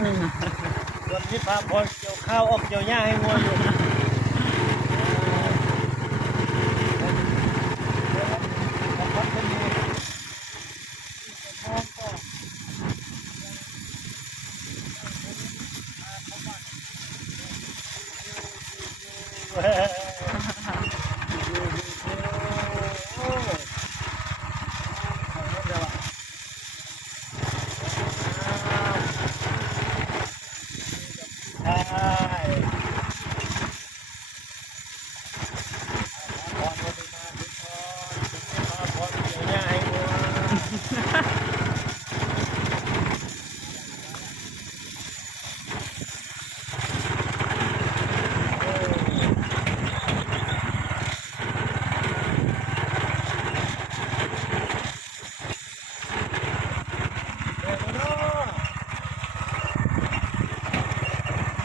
ส่วนที่พาพอเกี่ยวข้าวออกเกี่ยวหญ้าให้งัวอยู่ใช่พอพอไปมาถึงพอถึงพาพอเกี่ยวหญ้าให้งัว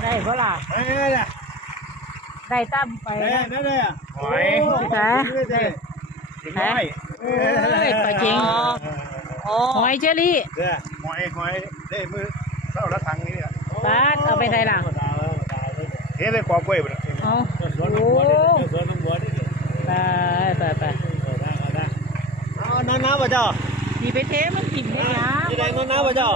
ได้ เพราะล่ะเฮ้ยเนี่ยได้ตั้มไปเฮ้ยนั่นเลยอะหอยจ้ะเฮ้ยถึงน้อยเอ้ยปลาจริงโอ้หอยเชอรี่เด้อหอยหอยได้มือเท่าละถังนี้เนี่ยปาดเอาไปใส่ล่ะเฮ้ยได้ความกล้วยบ่เอาสวนน้ำบัวดิสวนน้ำบัวดิไปไปไปเอาน้ำน้ำป่ะเจ้ามีไปเทมันกินได้ยังที่ไหนน้ำน้ำป่ะเจ้า